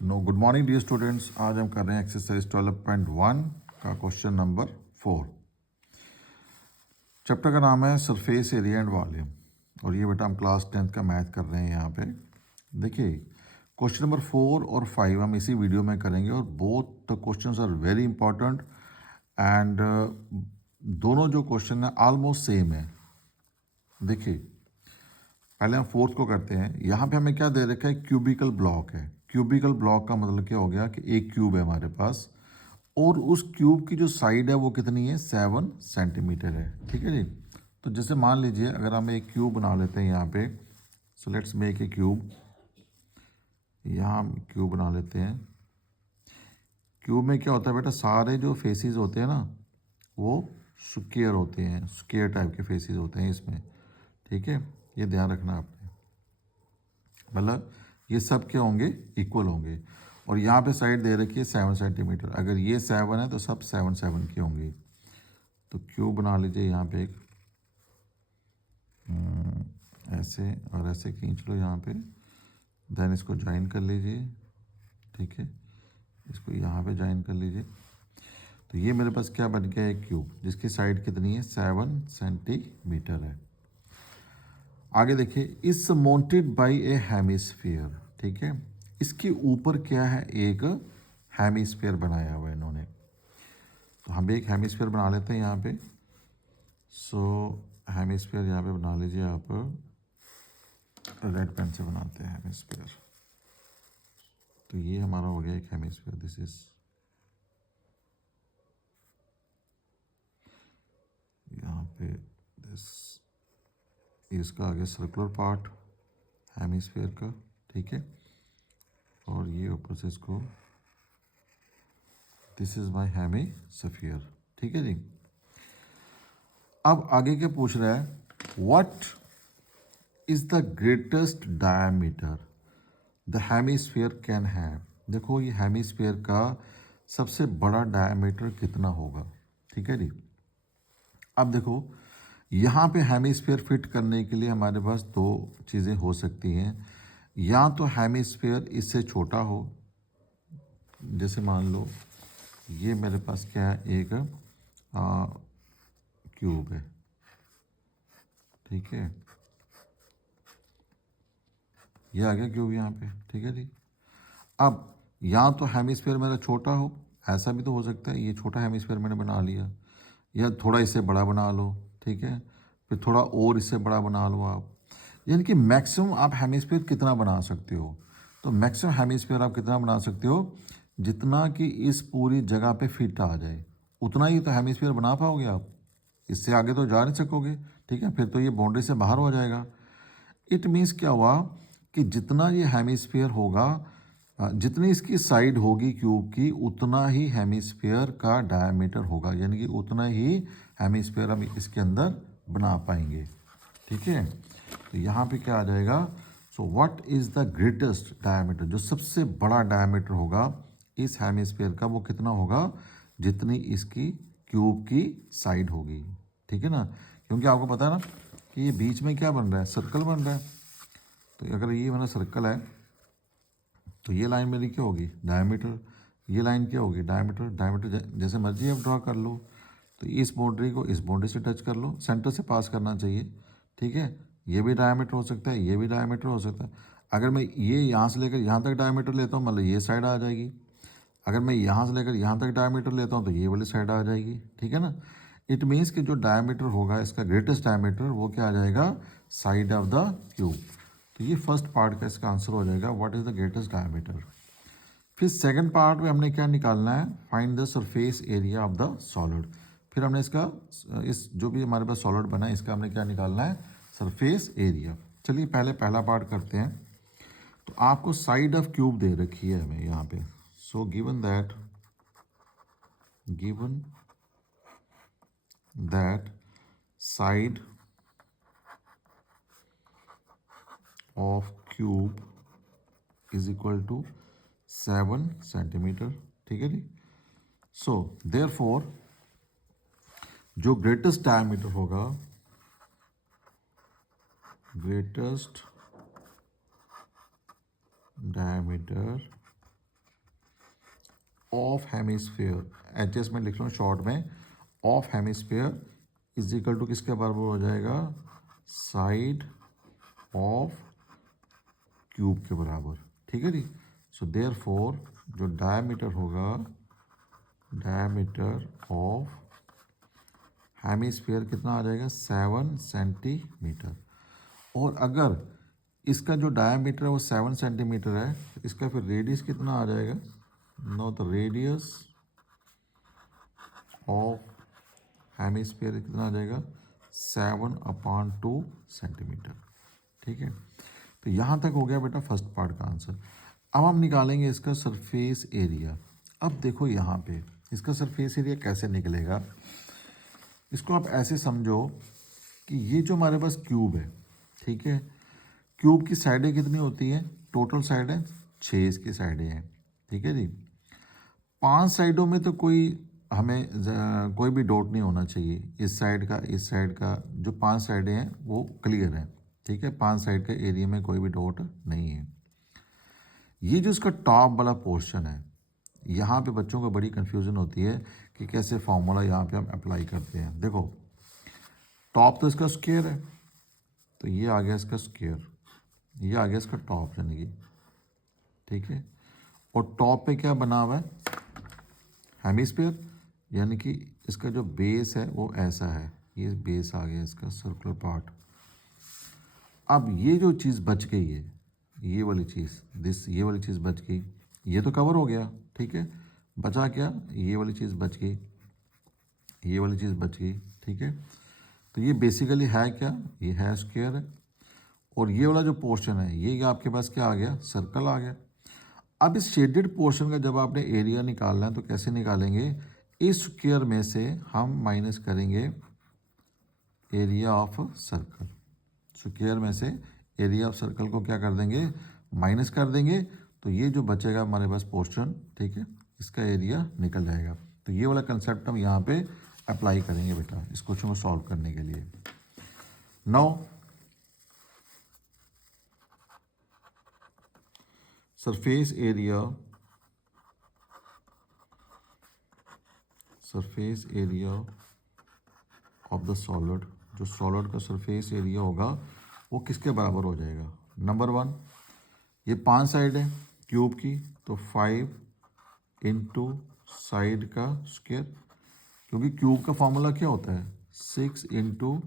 No good morning dear students. आज हम कर रहे हैं एक्सरसाइज 12.1 का क्वेश्चन नंबर 4। चैप्टर का नाम है सरफेस एरिया एंड वॉल्यूम और ये बेटा हम क्लास 10th का मैथ कर रहे हैं। यहाँ पे देखिए क्वेश्चन नंबर 4 और 5 हम इसी वीडियो में करेंगे और both the questions are very important and दोनों जो क्वेश्चन है ऑलमोस्ट सेम है। देखिए पहले हम फोर्थ को करते हैं। यहाँ पे हमें क्या दे रखा है, क्यूबिकल ब्लॉक है। क्यूबिकल ब्लॉक का मतलब क्या हो गया कि एक क्यूब है हमारे पास और उस क्यूब की जो साइड है वो कितनी है, 7 सेंटीमीटर है। ठीक है जी। तो जैसे मान लीजिए अगर हम एक क्यूब बना लेते हैं यहाँ पे, so let's make a cube. यहाँ हम क्यूब बना लेते हैं। क्यूब में क्या होता है बेटा, सारे जो फेसेस होते हैं ना वो स्क्वायर होते हैं, स्क्वायर टाइप के फेसेस होते हैं इसमें। ठीक है, ये ध्यान रखना आपने। मतलब ये सब क्या होंगे, इक्वल होंगे। और यहाँ पे साइड दे रखी है 7 सेंटीमीटर। अगर ये 7 है तो सब 7 की होंगी। तो क्यूब बना लीजिए यहाँ पे एक ऐसे और ऐसे खींच लो यहाँ पे, देन इसको ज्वाइन कर लीजिए। ठीक है, इसको यहाँ पे ज्वाइन कर लीजिए। तो ये मेरे पास क्या बन गया, एक क्यूब जिसकी साइड कितनी है, 7 सेंटीमीटर है। आगे देखिए, is surrounded by A hemisphere. ठीक है, इसके ऊपर क्या है, एक हेमिस्फीयर बनाया हुआ है इन्होंने। तो हम भी एक हेमिस्फीयर बना लेते हैं यहाँ पे। सो हेमिस्फीयर यहाँ पे बना लीजिए आप, रेड पेन से बनाते हैं हेमिस्फीयर। तो ये हमारा हो गया एक हेमिस्फीयर। दिस इज यहाँ पे दिस, इसका आगे सर्कुलर पार्ट हेमिस्फीयर का। ठीक है, और ये ऊपर से इसको, दिस इज माई हेमिस्फीयर। ठीक है जी। अब आगे क्या पूछ रहा है, what is the greatest diameter the hemisphere can have. देखो ये हेमिस्फीयर का सबसे बड़ा डायमीटर कितना होगा। ठीक है जी। अब देखो यहाँ पे हेमिस्फीयर फिट करने के लिए हमारे पास दो चीज़ें हो सकती हैं। या तो हेमिस्फीयर इससे छोटा हो, जैसे मान लो ये मेरे पास क्या है, एक क्यूब है। ठीक है, ये आ गया क्यूब यहाँ पे। ठीक है जी। अब या तो हेमिस्फीयर मेरा छोटा हो, ऐसा भी तो हो सकता है, ये छोटा हेमिस्फीयर मैंने बना लिया, या थोड़ा इससे बड़ा बना लो। ठीक है, फिर थोड़ा और इससे बड़ा बना लो आप। यानी कि मैक्सिमम आप हेमिस्फीयर कितना बना सकते हो, तो मैक्सिमम हेमिस्फीयर आप कितना बना सकते हो, जितना कि इस पूरी जगह पे फिट आ जाए, उतना ही तो हेमिस्फीयर बना पाओगे आप। इससे आगे तो जा नहीं सकोगे। ठीक है, फिर तो ये बाउंड्री से बाहर हो जाएगा। इट मीन्स क्या हुआ कि जितना ये हेमिस्फीयर होगा, जितनी इसकी साइड होगी क्यूब की, उतना ही हेमिस्फीयर का डायमीटर होगा, यानी कि उतना ही हेमिस्फीयर हम इसके अंदर बना पाएंगे। ठीक है, तो यहाँ पे क्या आ जाएगा, so what is the greatest diameter, जो सबसे बड़ा डायमीटर होगा इस हेमिस्फीयर का, वो कितना होगा, जितनी इसकी क्यूब की साइड होगी। ठीक है ना, क्योंकि आपको पता है ना कि ये बीच में क्या बन रहा है, सर्कल बन रहा है। तो अगर ये मेरा सर्कल है तो ये लाइन मेरी क्या होगी, डायमीटर। ये लाइन क्या होगी, डायमीटर। डायमीटर जैसे मर्जी आप ड्रा कर लो। तो इस बाउंड्री को इस बाउंड्री से टच कर लो, सेंटर से पास करना चाहिए। ठीक है, ये भी डायमीटर हो सकता है, ये भी डायमीटर हो सकता है। अगर मैं ये यहाँ से लेकर यहाँ तक डायमीटर लेता हूँ, मतलब ये साइड आ जाएगी। अगर मैं यहाँ से लेकर यहाँ तक डायमीटर लेता हूँ तो ये वाली साइड आ जाएगी। ठीक है ना, इट मीन्स कि जो डायमीटर होगा इसका, ग्रेटेस्ट डायमीटर, वो क्या आ जाएगा, साइड ऑफ द क्यूब। तो ये फर्स्ट पार्ट का इसका आंसर हो जाएगा, what is the greatest diameter. फिर सेकंड पार्ट में हमने क्या निकालना है, find the surface area of the solid. फिर हमने इसका, इस जो भी हमारे पास सॉलिड बना है इसका हमने क्या निकालना है, सरफेस एरिया। चलिए पहले पहला पार्ट करते हैं। तो आपको साइड ऑफ क्यूब दे रखी है हमें यहाँ पे। So given that side of cube is equal to 7 centimetre. ठीक है जी। सो देयरफॉर जो ग्रेटेस्ट डायमीटर होगा, greatest diameter of hemisphere, H S में लिख लो शॉर्ट में, of hemisphere is equal to किसके बराबर हो जाएगा, साइड ऑफ क्यूब के बराबर, ठीक है जी। सो देयर फोर जो डायमीटर होगा, डायमीटर ऑफ हेमिस्फीयर कितना आ जाएगा, 7 सेंटीमीटर। और अगर इसका जो डायमीटर है वो 7 सेंटीमीटर है, तो इसका फिर रेडियस कितना आ जाएगा, know the radius of hemisphere कितना आ जाएगा, 7/2 सेंटीमीटर, ठीक है। तो यहाँ तक हो गया बेटा फर्स्ट पार्ट का आंसर। अब हम निकालेंगे इसका सरफेस एरिया। अब देखो यहाँ पे इसका सरफेस एरिया कैसे निकलेगा, इसको आप ऐसे समझो कि ये जो हमारे पास क्यूब है, ठीक है, क्यूब की साइडें कितनी होती हैं, टोटल साइडें 6 इसकी साइडें हैं, ठीक है जी। 5 साइडों में तो कोई हमें कोई भी डॉट नहीं होना चाहिए, इस साइड का इस साइड का, जो 5 साइडें हैं वो क्लियर हैं, ठीक है, 5 साइड के एरिया में कोई भी डॉट नहीं है। ये जो इसका टॉप वाला पोर्शन है, यहाँ पे बच्चों को बड़ी कन्फ्यूज़न होती है कि कैसे फॉर्मूला यहाँ पे हम अप्लाई करते हैं। देखो टॉप तो इसका स्क्वायर है, तो ये आ गया इसका स्क्वायर, ये आ गया इसका टॉप यानी कि, ठीक है। और टॉप पे क्या बना हुआ है, हेमिस्फीयर, यानी कि इसका जो बेस है वो ऐसा है, ये बेस आ गया इसका सर्कुलर पार्ट। अब ये जो चीज़ बच गई है, ये वाली चीज़, ये वाली चीज़ बच गई, ये तो कवर हो गया, ठीक है। बचा क्या, ये वाली चीज़ बच गई, ये वाली चीज़ बच गई, ठीक है। तो ये बेसिकली है क्या, ये है स्क्वायर है। और ये वाला जो पोर्शन है ये आपके पास क्या आ गया, सर्कल आ गया। अब इस शेडेड पोर्शन का जब आपने एरिया निकालना है तो कैसे निकालेंगे, इस स्क्वायर में से हम माइनस करेंगे एरिया ऑफ सर्कल, स्क्वायर में से एरिया ऑफ सर्कल को क्या कर देंगे, माइनस कर देंगे, तो ये जो बचेगा हमारे पास पोर्शन, ठीक है, इसका एरिया निकल जाएगा। तो ये वाला कंसेप्ट हम यहाँ पे अप्लाई करेंगे बेटा इस क्वेश्चन को सॉल्व करने के लिए। Now surface area of the solid, जो सॉलिड का सरफेस एरिया होगा वो किसके बराबर हो जाएगा। नंबर 1, ये 5 साइड है क्यूब की, तो 5 इंटू साइड का स्क्वायर, क्योंकि क्यूब का फॉर्मूला क्या होता है, 6 इंटू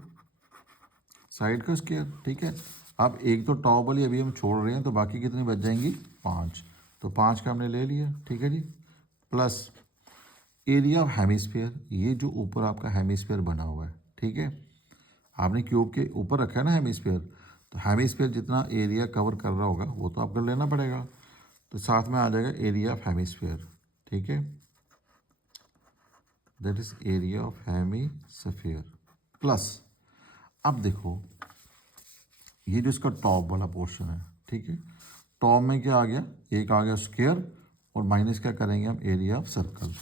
साइड का स्क्वायर, ठीक है। अब एक तो टॉप वाली अभी हम छोड़ रहे हैं, तो बाकी कितनी बच जाएंगी, 5, तो 5 का हमने ले लिया, ठीक है जी। प्लस एरिया ऑफ हेमिस्फीयर, ये जो ऊपर आपका हेमिस्फीयर बना हुआ है, ठीक है, आपने क्यूब के ऊपर रखा है ना हेमिस्फीयर, तो हेमिस्फीयर जितना एरिया कवर कर रहा होगा वो तो आपको लेना पड़ेगा, तो साथ में आ जाएगा एरिया ऑफ हेमिस्फीयर, ठीक है, that is area of hemisphere. Plus अब देखो ये जो इसका टॉप वाला पोर्शन है, ठीक है, टॉप में क्या आ गया, एक आ गया स्क्वायर, और माइनस क्या करेंगे हम, एरिया ऑफ सर्कल।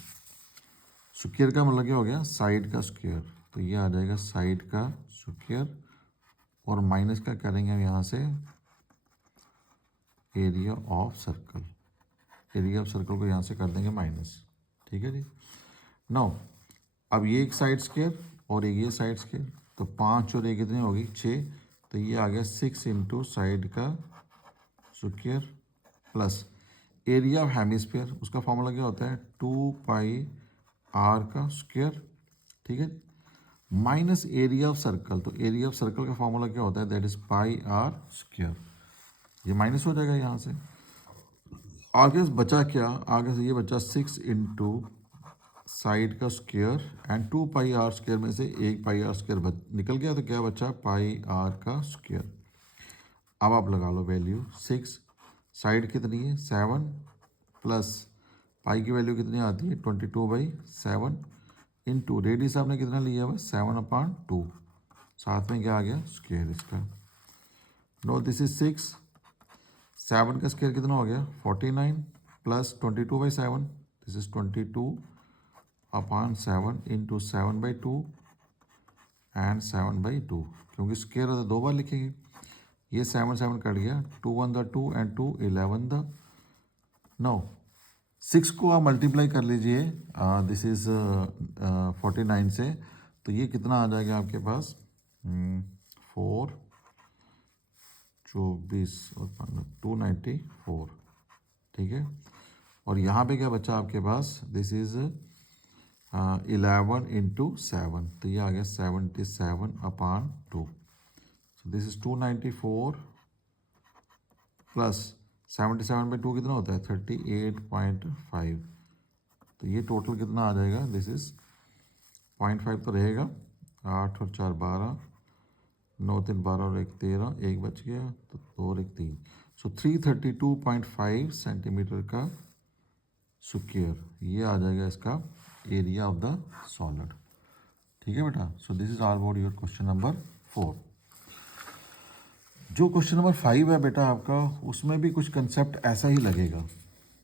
स्क्वायर का मतलब क्या हो गया, साइड का स्क्वायर, तो ये आ जाएगा साइड का स्क्वायर, और माइनस क्या करेंगे हम यहाँ से, area of circle, area of circle को यहाँ से कर देंगे माइनस, ठीक है जी। नाउ अब ये एक साइड स्क्वायर और एक ये साइड स्क्वायर, तो 5 और 1 कितनी होगी, 6, तो ये आ गया 6 इंटू साइड का square plus area of hemisphere, उसका फॉर्मूला क्या होता है, 2πr का स्क्वायर, ठीक है, माइनस एरिया ऑफ सर्कल, तो एरिया ऑफ सर्कल का फॉर्मूला क्या होता है, दैट इज πr स्क्वायर, ये माइनस हो जाएगा यहाँ से। आगे से बचा क्या, आगे से ये बचा 6 इंटू साइड का स्क्वायर एंड 2πr स्क्वायर में से एक πr स्क्वायर निकल गया, तो क्या बचा, πr का स्क्वायर। अब आप लगा लो वैल्यू, 6 साइड कितनी है 7, प्लस पाई की वैल्यू कितनी आती है 22/7, इंटू रेडियस आपने कितना लिया हुआ 7/2, साथ में क्या आ गया स्क्वायर इसका। नो दिस इज 6, 7 का स्क्वायर कितना हो गया 49, plus 22/7, this is 22/7 into 7/2 and 7/2, क्योंकि स्क्वायर है तो 2 बार लिखेंगे, ये 7 कट गया, 2 1 2 एंड 2 11 द। नो 6 को आप मल्टीप्लाई कर लीजिए, दिस इज़ 49 से, तो ये कितना आ जाएगा आपके पास, 4, 24 और 294, ठीक है। और यहाँ पे क्या बचा आपके पास, दिस इज़ 11 इंटू 7, तो ये आ गया 77/2। सो दिस इज़ 294 प्लस 77/2 कितना होता है, 38.5। तो ये टोटल कितना आ जाएगा, दिस इज़ 0.5 तो रहेगा, 8 और 4 12, 9 3 12 और 1 13, एक बच गया, तो 2 और 1 3, सो 332.5 सेंटीमीटर का स्क्वायर, ये आ जाएगा इसका एरिया ऑफ द सॉलिड, ठीक है बेटा। So this is all about your question number 4। जो क्वेश्चन नंबर 5 है बेटा आपका, उसमें भी कुछ कंसेप्ट ऐसा ही लगेगा,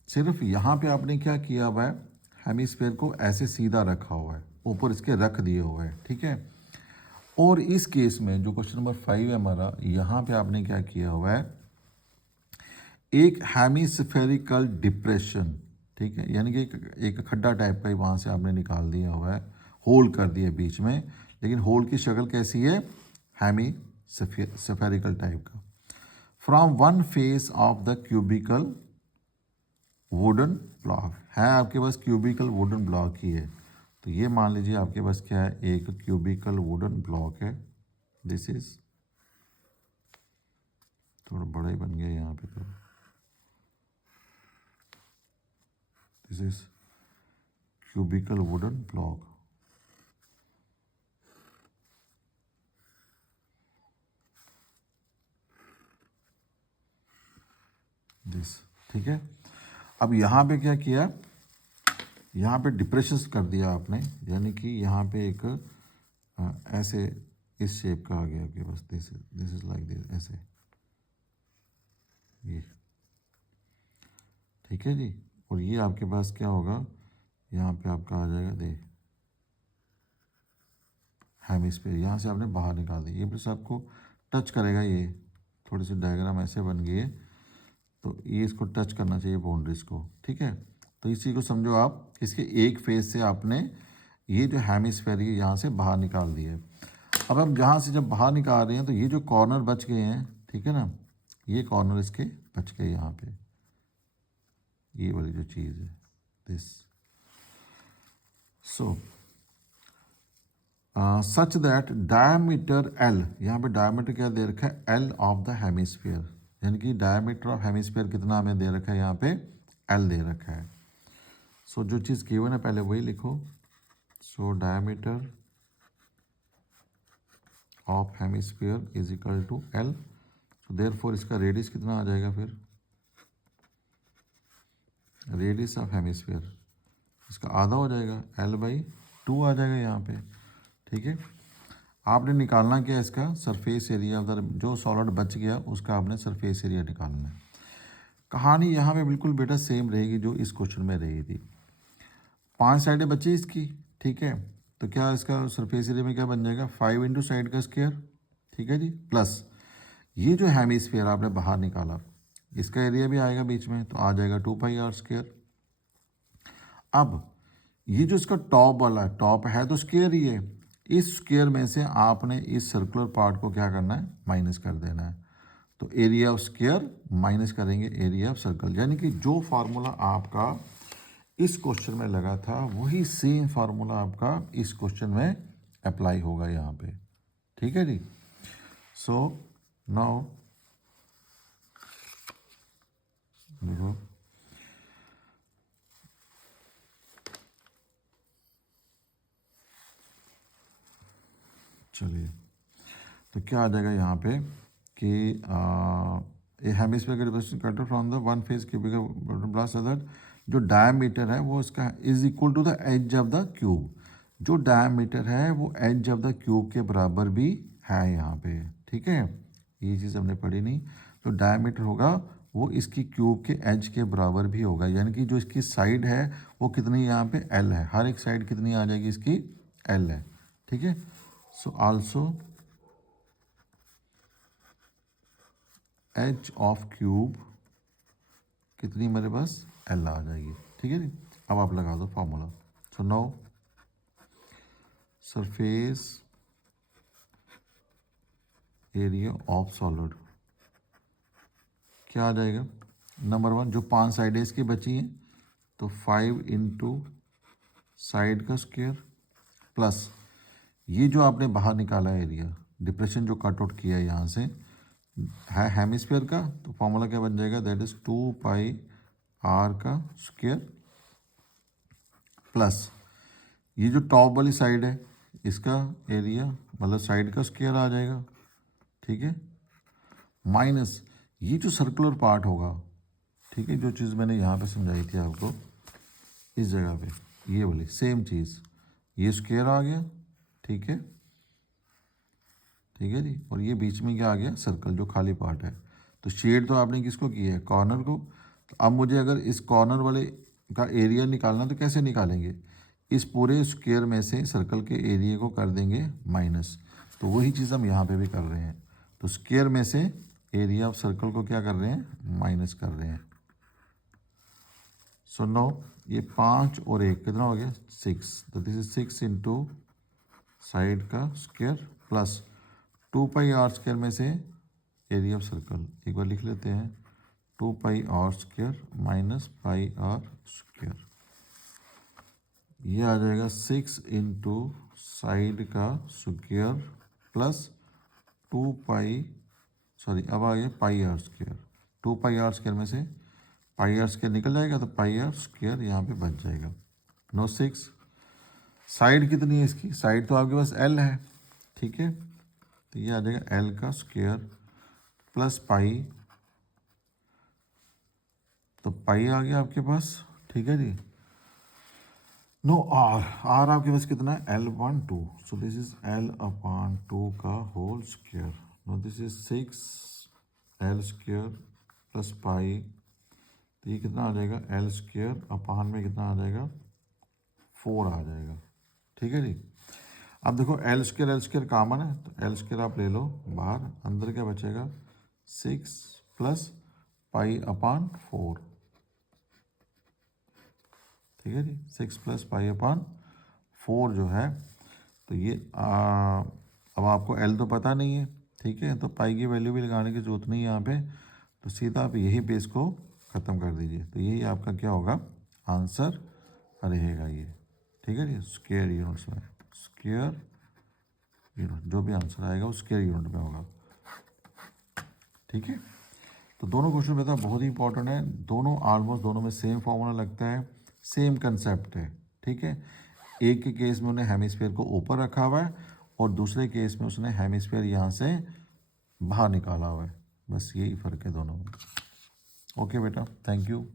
सिर्फ यहाँ पे आपने क्या किया हुआ है, हेमिस्फेयर को ऐसे सीधा रखा हुआ है, ऊपर इसके रख दिए हुए है, ठीक है। और इस केस में जो क्वेश्चन नंबर 5 है हमारा, यहाँ पे आपने क्या किया हुआ है, एक हेमिस्फेरिकल डिप्रेशन, ठीक है, यानी कि एक खड्डा टाइप का ही वहाँ से आपने निकाल दिया हुआ है, होल कर दिया बीच में, लेकिन होल की शक्ल कैसी है, हेमिस्फेरिकल टाइप का। From one face of the cubical wooden block, है आपके पास क्यूबिकल वुडन ब्लॉक ही है, तो ये मान लीजिए आपके पास क्या है, एक क्यूबिकल वुडन ब्लॉक है, दिस इज थोड़ा बड़ा ही बन गया यहाँ पे, तो this is cubical wooden block, this, ठीक है। अब यहाँ पे क्या किया, यहाँ पे डिप्रेशन कर दिया आपने, यानी कि यहाँ पे एक ऐसे इस शेप का आ गया आपके पास, दिस इज लाइक दिस, ऐसे, ये, ठीक है जी। और ये आपके पास क्या होगा, यहाँ पे आपका आ जाएगा, देख हेमिस्फीयर, यहाँ से आपने बाहर निकाल दी, ये बस आपको टच करेगा, ये थोड़ी सी डायग्राम ऐसे बन गई है, तो ये इसको टच करना चाहिए बाउंड्रीज को, ठीक है। तो इसी को समझो आप, इसके एक फेस से आपने ये जो हेमिस्फीयर है यहाँ से बाहर निकाल दिए। अब हम यहाँ से जब बाहर निकाल रहे हैं, तो ये जो कॉर्नर बच गए हैं, ठीक है ना, ये कॉर्नर इसके बच गए यहाँ पे, ये वाली जो चीज़ है, this, so such that diameter L, यहाँ पे डायमीटर क्या दे रखा है, एल ऑफ द हेमिस्फीयर, यानी कि डायमीटर ऑफ हेमिस्फीयर कितना हमें दे रखा है, यहाँ पे एल दे रखा है। सो जो चीज़ गिवन है पहले वही लिखो, so diameter of hemisphere is equal to L, so therefore इसका रेडियस कितना आ जाएगा, फिर रेडियस ऑफ हेमिस्फीयर इसका आधा हो जाएगा, L/2 आ जाएगा यहाँ पे, ठीक है। आपने निकालना क्या है, इसका सरफेस एरिया, उधर जो सॉलिड बच गया उसका आपने सरफेस एरिया निकालना है। कहानी यहाँ पे बिल्कुल बेटा सेम रहेगी जो इस क्वेश्चन में रही थी, 5 साइडें बची इसकी, ठीक है, तो क्या इसका सरफेस एरिया में क्या बन जाएगा, 5 इंटू साइड का स्क्वायर, ठीक है जी, प्लस ये जो हेमिस्फीयर आपने बाहर निकाला, इसका एरिया भी आएगा बीच में, तो आ जाएगा 2πr²। अब ये जो इसका टॉप वाला है, टॉप है तो स्क्वायर ही है, इस स्क्वायर में से आपने इस सर्कुलर पार्ट को क्या करना है, माइनस कर देना है, तो एरिया ऑफ स्क्वायर माइनस करेंगे एरिया ऑफ सर्कल, यानी कि जो फार्मूला आपका इस क्वेश्चन में लगा था वही सेम फार्मूला आपका इस क्वेश्चन में अप्लाई होगा यहाँ पे, ठीक है जी। सो नाउ देखो, चलिए, तो क्या आ जाएगा यहाँ पे कि a hemisphere representation cutter from the one face cubical blast other, जो डायमीटर है वो इसका is equal to the edge of the cube, जो डायमीटर है वो एज ऑफ द क्यूब के बराबर भी है यहाँ पे, ठीक है, ये चीज़ हमने पढ़ी नहीं, तो डायमीटर होगा वो इसकी क्यूब के एज के बराबर भी होगा, यानी कि जो इसकी साइड है वो कितनी यहाँ पे एल है, हर एक साइड कितनी आ जाएगी इसकी, एल है, ठीक है। So also H of cube कितनी मेरे पास एल आ जाएगी, ठीक है जी। अब आप लगा दो formula. So now surface area of solid क्या आ जाएगा? नंबर 1 जो 5 साइडें इसकी बची हैं तो 5 इंटू साइड का स्क्वायर प्लस ये जो आपने बाहर निकाला है एरिया, डिप्रेशन जो कट आउट किया है यहाँ से है हेमिस्फीयर का, तो फॉर्मूला क्या बन जाएगा? दैट इज 2 पाई आर का स्क्वायर प्लस ये जो टॉप वाली साइड है इसका एरिया मतलब साइड का स्क्वायर आ जाएगा, ठीक है, माइनस ये जो सर्कुलर पार्ट होगा, ठीक है, जो चीज़ मैंने यहाँ पे समझाई थी आपको इस जगह पे, ये वाली सेम चीज़, ये स्क्वायर आ गया, ठीक है, ठीक है जी, और ये बीच में क्या आ गया? सर्कल जो खाली पार्ट है। तो शेड तो आपने किसको किया है? कॉर्नर को। तो अब मुझे अगर इस कॉर्नर वाले का एरिया निकालना तो कैसे निकालेंगे? इस पूरे स्क्वायर में से सर्कल के एरिया को कर देंगे माइनस। तो वही चीज़ हम यहाँ पे भी कर रहे हैं। तो स्क्वायर में से एरिया ऑफ सर्कल को क्या कर रहे हैं? माइनस कर रहे हैं। सो नो ये 5 और 1 कितना हो गया? 6। तो दिस इज 6 इंटू साइड का square plus 2 pi r square में से एरिया ऑफ सर्कल एक बार लिख लेते हैं, 2 pi r square minus pi r square, ये आ जाएगा 6 इंटू साइड का स्क्वायर प्लस 2 पाई, सॉरी अब आ गया pi r square, 2 pi r square में से पाई आर स्क्वायर निकल जाएगा तो पाई आर स्क्वायर यहाँ पे बच जाएगा। नो 6 साइड कितनी है इसकी? साइड तो आपके पास एल है, ठीक है, तो ये आ जाएगा एल का स्क्वायर प्लस पाई, तो पाई आ गया आपके पास, ठीक है जी। नो आर, आर आपके पास कितना है? L/2, so this is L/2 का whole square. No this is 6 L square plus pi, तो ये कितना आ जाएगा? एल स्क्वायर अपान में कितना आ जाएगा? 4 आ जाएगा, ठीक है जी। अब देखो एल स्क्वायर कॉमन है तो एल स्क्वायर आप ले लो बाहर, अंदर क्या बचेगा? 6 प्लस पाई अपान 4, ठीक है जी, 6 प्लस पाई अपान 4 जो है, तो ये अब आपको एल तो पता नहीं है, ठीक है, तो पाई की वैल्यू भी लगाने की जरूरत नहीं है यहाँ पे, तो सीधा आप यही बेस को ख़त्म कर दीजिए, तो यही आपका क्या होगा? आंसर रहेगा ये, ठीक है जी, स्क्वायर यूनिट्स में, स्क्वायर यूनिट जो भी आंसर आएगा वो स्क्वायर यूनिट में होगा, ठीक है। तो दोनों क्वेश्चन बेटा बहुत ही इंपॉर्टेंट है, दोनों ऑलमोस्ट दोनों में सेम फॉर्मूला लगता है, सेम कंसेप्ट है, ठीक है। एक के केस में उन्हें हेमिस्फीयर को ऊपर रखा हुआ है और दूसरे केस में उसने हेमिस्फीयर यहाँ से बाहर निकाला हुआ है, बस यही फ़र्क है दोनों में। ओके बेटा, थैंक यू।